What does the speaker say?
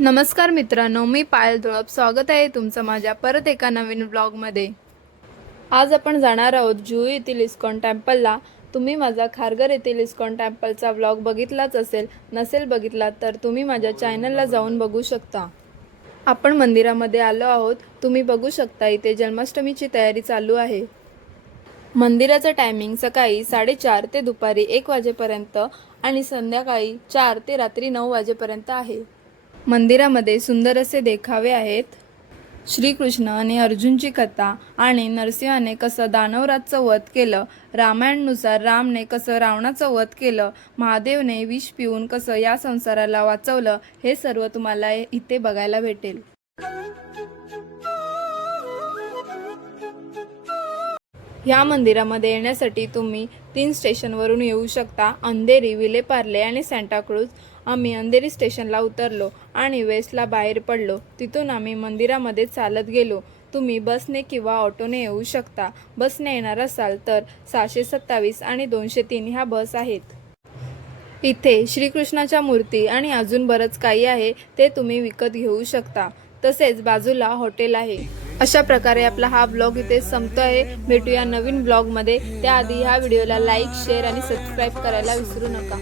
नमस्कार मित्रांनो, मी पायल धुळप. स्वागत आहे तुमचं माझ्या परत एका नवीन व्लॉगमध्ये. आज आपण जाणार आहोत जुहू येथील इस्कॉन टेम्पलला. तुम्ही माझा खारघर येथील इस्कॉन टेम्पलचा व्लॉग बघितलाच असेल. नसेल बघितला तर तुम्ही माझ्या चॅनलला जाऊन बघू शकता. आपण मंदिरामध्ये आलो आहोत. तुम्ही बघू शकता इथे जन्माष्टमीची तयारी चालू आहे. मंदिराचं टायमिंग सकाळी 4:30 ते दुपारी 1 वाजेपर्यंत आणि संध्याकाळी 4 ते रात्री 9 वाजेपर्यंत आहे. मंदिरामध्ये सुंदर असे देखावे आहेत. श्रीकृष्ण आणि अर्जुनची कथा आणि नरसिंहाने कसं दानवराजचं वध केलं, रामायणानुसार रामने कसं रावणाचं वध केलं, महादेवने विष पिऊन कसं या संसाराला वाचवलं, हे सर्व तुम्हाला इथे बघायला भेटेल. ह्या मंदिरामध्ये येण्यासाठी तुम्ही 3 स्टेशनवरून येऊ शकता: अंधेरी, विलेपार्ले आणि सांताक्रूज. आम्ही अंधेरी स्टेशनला उतरलो आणि वेस्टला बाहेर पडलो. तिथून आम्ही मंदिरामध्ये चालत गेलो. तुम्ही बसने किंवा ऑटोने येऊ शकता. बसने येणार असाल तर 627 आणि 203 ह्या बस आहेत. इथे श्रीकृष्णाच्या मूर्ती आणि अजून बरंच काही आहे, ते तुम्ही विकत घेऊ शकता. तसेच बाजूला हॉटेल आहे. अशा प्रकारे आपला हा ब्लॉग इथे संपतोय. भेटूया नवीन ब्लॉगमध्ये. त्याआधी ह्या व्हिडिओला लाईक, शेअर आणि सबस्क्राईब करायला विसरू नका.